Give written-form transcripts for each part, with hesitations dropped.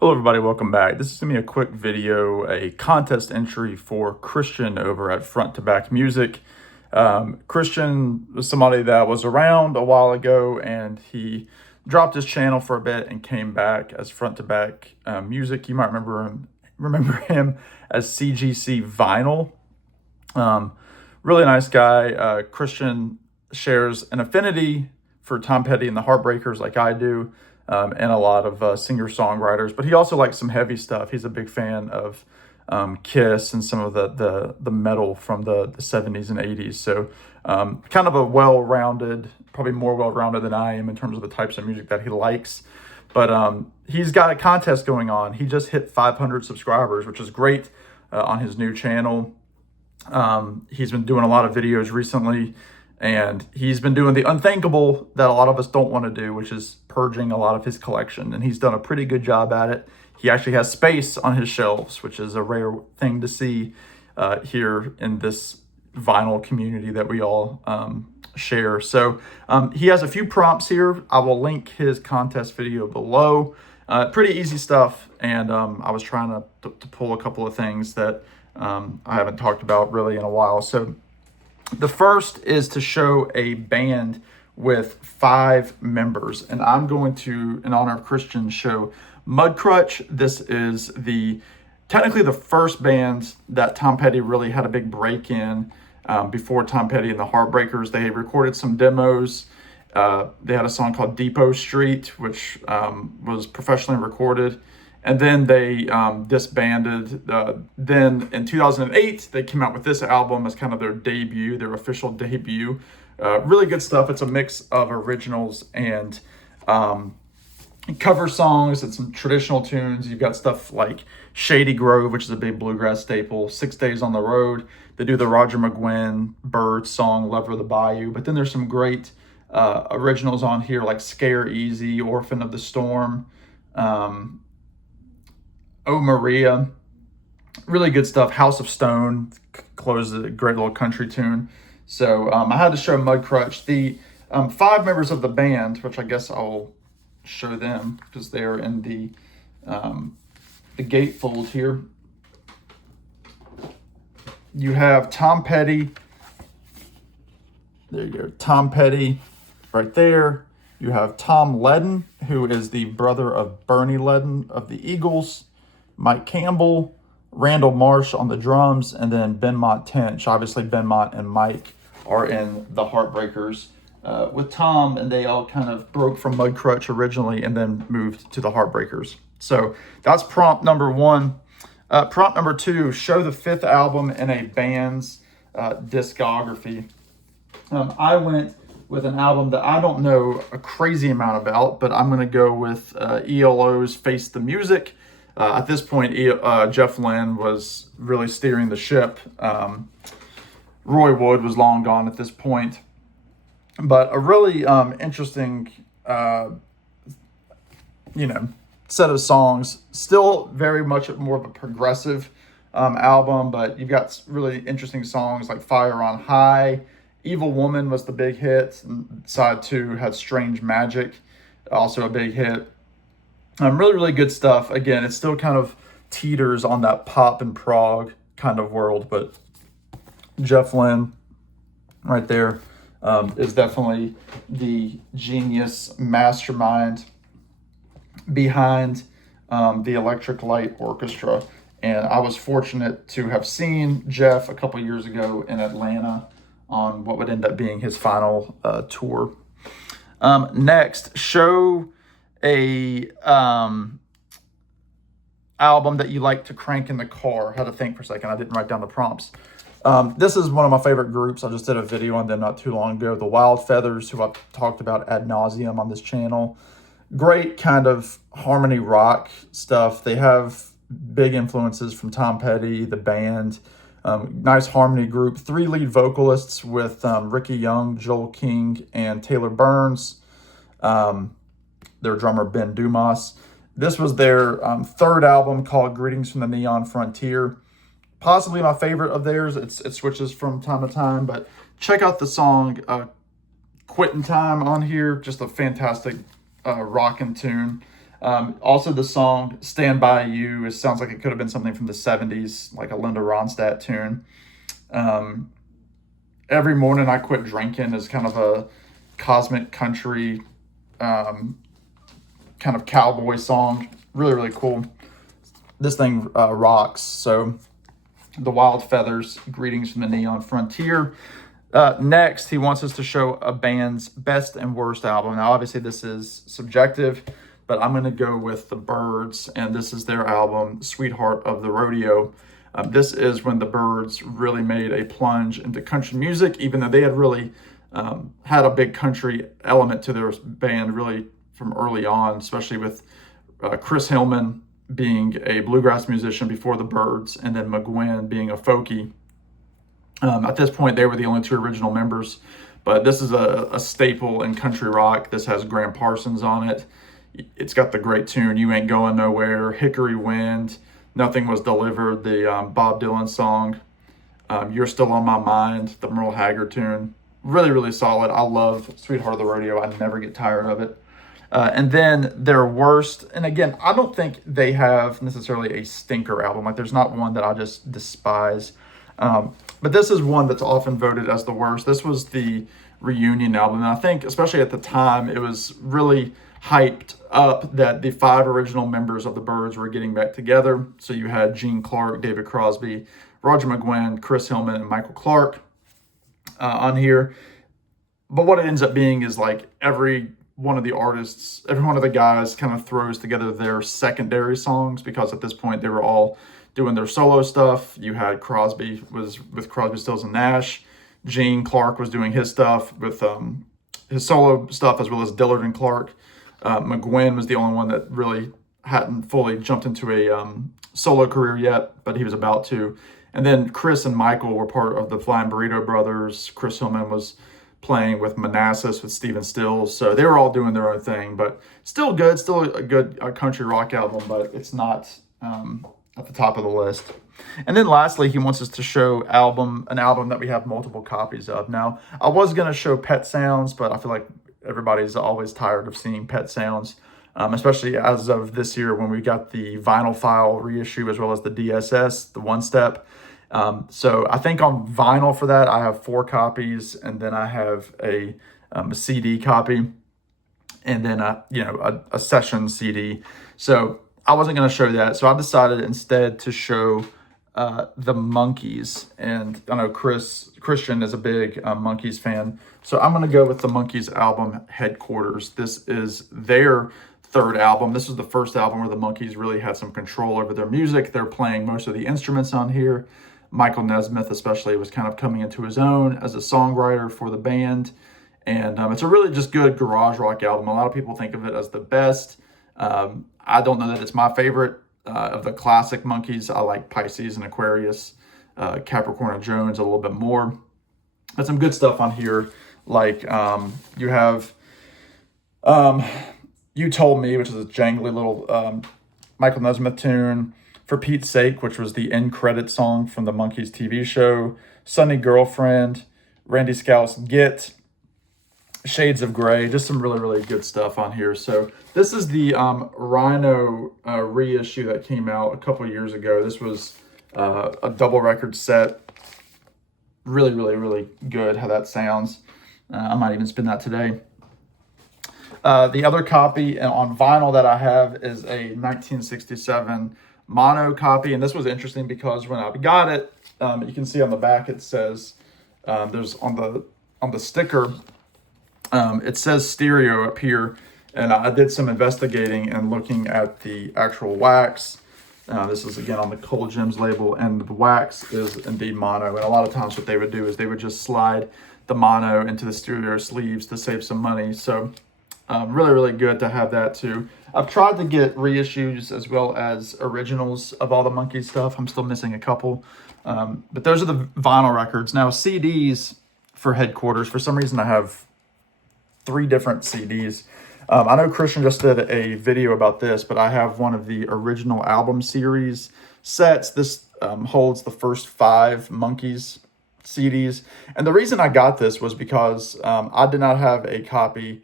Hello everybody, welcome back. This is going to be a quick video, a contest entry for Christian over at Front to Back Music. Christian was somebody that was around a while ago, and he dropped his channel for a bit and came back as Front to Back Music. You might remember him as CGC Vinyl. Really nice guy. Christian shares an affinity for Tom Petty and the Heartbreakers like I do, and a lot of singer-songwriters. But he also likes some heavy stuff. He's a big fan of Kiss and some of the metal from the 70s and 80s. So kind of a well-rounded, probably more well-rounded than I am in terms of the types of music that he likes. But he's got a contest going on. He just hit 500 subscribers, which is great on his new channel. He's been doing a lot of videos recently, and he's been doing the unthinkable that a lot of us don't want to do, which is purging a lot of his collection. And he's done a pretty good job at it. He actually has space on his shelves, which is a rare thing to see here in this vinyl community that we all share. So he has a few prompts here. I will link his contest video below. Pretty easy stuff. And I was trying to pull a couple of things that I haven't talked about really in a while. So the first is to show a band with 5 members, and I'm going to, in honor of Christian, show Mudcrutch. This is technically the first band that Tom Petty really had a big break in. Before Tom Petty and the Heartbreakers, they recorded some demos. They had a song called Depot Street, which was professionally recorded. And then they disbanded. Then in 2008, they came out with this album as kind of their debut, their official debut. Really good stuff. It's a mix of originals and cover songs and some traditional tunes. You've got stuff like Shady Grove, which is a big bluegrass staple, 6 Days on the Road. They do the Roger McGuinn Bird song, Lover of the Bayou. But then there's some great originals on here like Scare Easy, Orphan of the Storm, Oh Maria, really good stuff. House of Stone closes a great little country tune. So I had to show Mudcrutch. The 5 members of the band, which I guess I'll show them because they're in the gatefold here. You have Tom Petty. There you go, Tom Petty, right there. You have Tom Ledden, who is the brother of Bernie Ledden of the Eagles. Mike Campbell, Randall Marsh on the drums, and then Benmont Tench. Obviously, Benmont and Mike are in the Heartbreakers with Tom, and they all kind of broke from Mudcrutch originally and then moved to the Heartbreakers. So that's prompt number 1. Prompt number 2, show the 5th album in a band's discography. I went with an album that I don't know a crazy amount about, but I'm going to go with ELO's Face the Music. At this point, Jeff Lynne was really steering the ship. Roy Wood was long gone at this point. But a really interesting, set of songs. Still very much more of a progressive album, but you've got really interesting songs like Fire on High. Evil Woman was the big hit. And side 2 had Strange Magic, also a big hit. Really, really good stuff. Again, it still kind of teeters on that pop and prog kind of world, but Jeff Lynne right there is definitely the genius mastermind behind the Electric Light Orchestra. And I was fortunate to have seen Jeff a couple years ago in Atlanta on what would end up being his final tour. Next, show a album that you like to crank in the car. I had to think for a second. I didn't write down the prompts. This is one of my favorite groups. I just did a video on them not too long ago. The Wild Feathers, who I've talked about ad nauseum on this channel. Great kind of harmony rock stuff. They have big influences from Tom Petty, the band. Nice harmony group. 3 lead vocalists with Ricky Young, Joel King, and Taylor Burns. Their drummer Ben Dumas. This was their 3rd album called Greetings from the Neon Frontier. Possibly my favorite of theirs. It switches from time to time, but check out the song Quitting Time on here. Just a fantastic rockin' tune. Also, the song "Stand By You" sounds like it could have been something from the '70s, like a Linda Ronstadt tune. Um, Every Morning I Quit Drinking is kind of a cosmic country, um, kind of cowboy song. Really, really cool. This thing rocks. So, The Wild Feathers, Greetings from the Neon Frontier. Next, he wants us to show a band's best and worst album. Now, obviously, this is subjective, but I'm going to go with the Byrds, and this is their album, Sweetheart of the Rodeo. This is when the Byrds really made a plunge into country music, even though they had really had a big country element to their band really from early on, especially with Chris Hillman being a bluegrass musician before the Byrds, and then McGuinn being a folkie. At this point, they were the only two original members, but this is a staple in country rock. This has Graham Parsons on it. It's got the great tune, You Ain't Going Nowhere, Hickory Wind, Nothing Was Delivered, the Bob Dylan song, You're Still on My Mind, the Merle Haggard tune. Really, really solid. I love Sweetheart of the Rodeo. I never get tired of it. And then their worst, and again, I don't think they have necessarily a stinker album. Like, there's not one that I just despise. But this is one that's often voted as the worst. This was the reunion album. And I think, especially at the time, it was really hyped up that the 5 original members of the Byrds were getting back together. So you had Gene Clark, David Crosby, Roger McGuinn, Chris Hillman, and Michael Clark on here. But what it ends up being is like every one of the artists, every one of the guys kind of throws together their secondary songs, because at this point they were all doing their solo stuff. You had Crosby was with Crosby, Stills, and Nash. Gene Clark was doing his stuff with his solo stuff, as well as Dillard and Clark. McGuinn was the only one that really hadn't fully jumped into a solo career yet, but he was about to. And then Chris and Michael were part of the Flying Burrito Brothers. Chris Hillman was playing with Manassas with Stephen Stills. So they were all doing their own thing, but still good, still a good country rock album, but it's not at the top of the list. And then lastly, he wants us to show an album that we have multiple copies of. Now, I was going to show Pet Sounds, but I feel like everybody's always tired of seeing Pet Sounds, especially as of this year when we got the vinyl file reissue as well as the DSS, the one step. So I think on vinyl for that, I have 4 copies, and then I have a CD copy, and then a session CD. So I wasn't going to show that, so I decided instead to show the Monkees. And I know Christian is a big Monkees fan, so I'm going to go with the Monkees album Headquarters. This is their 3rd album. This was the first album where the Monkees really had some control over their music. They're playing most of the instruments on here. Michael Nesmith especially was kind of coming into his own as a songwriter for the band. And it's a really just good garage rock album. A lot of people think of it as the best. I don't know that it's my favorite of the classic Monkees. I like Pisces and Aquarius, Capricorn and Jones a little bit more. But some good stuff on here, like you have You Told Me, which is a jangly little Michael Nesmith tune. For Pete's Sake, which was the end credit song from the Monkees TV show. Sunny Girlfriend, Randy Scouse Get, Shades of Grey, just some really, really good stuff on here. So this is the Rhino reissue that came out a couple years ago. This was a double record set. Really, really, really good how that sounds. I might even spin that today. The other copy on vinyl that I have is a 1967 mono copy, and this was interesting because when I got it, you can see on the back it says there's on the sticker it says stereo up here, and I did some investigating and looking at the actual wax. This is again on the Cold Gems label, and the wax is indeed mono. And a lot of times what they would do is they would just slide the mono into the stereo sleeves to save some money. So really, really good to have that too. I've tried to get reissues as well as originals of all the Monkees stuff. I'm still missing a couple. But those are the vinyl records. Now, CDs for Headquarters. For some reason, I have 3 different CDs. I know Christian just did a video about this, but I have one of the original album series sets. This holds the first 5 Monkees CDs. And the reason I got this was because I did not have a copy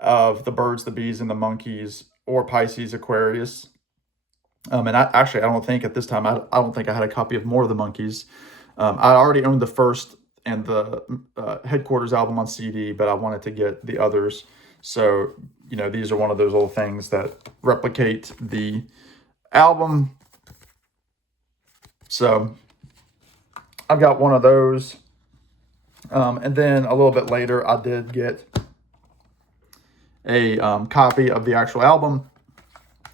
of the Byrds, the Bees, and the Monkees or Pisces, Aquarius. And I don't think at this time, I don't think I had a copy of More of the Monkees. I already owned the first and the Headquarters album on CD, but I wanted to get the others. So, you know, these are one of those little things that replicate the album. So I've got one of those. And then a little bit later, I did get a copy of the actual album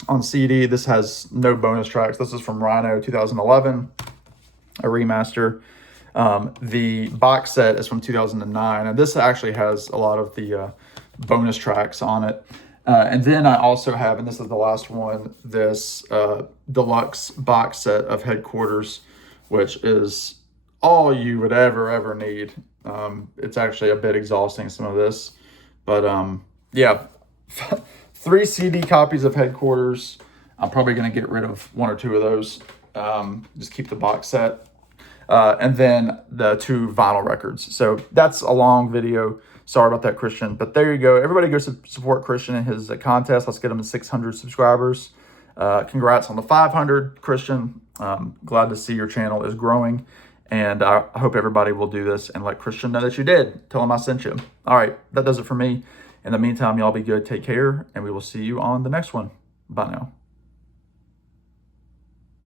on CD. This has no bonus tracks. This is from Rhino 2011, a remaster. The box set is from 2009, and this actually has a lot of the bonus tracks on it. And then I also have, and this is the last one, this deluxe box set of Headquarters, which is all you would ever need. It's actually a bit exhausting, some of this, but yeah, 3 CD copies of Headquarters. I'm probably going to get rid of 1 or 2 of those. Just keep the box set. And then the 2 vinyl records. So that's a long video. Sorry about that, Christian. But there you go. Everybody go support Christian in his contest. Let's get him to 600 subscribers. Congrats on the 500, Christian. Glad to see your channel is growing. And I hope everybody will do this and let Christian know that you did. Tell him I sent you. All right, that does it for me. In the meantime, y'all be good. Take care. And we will see you on the next one. Bye now.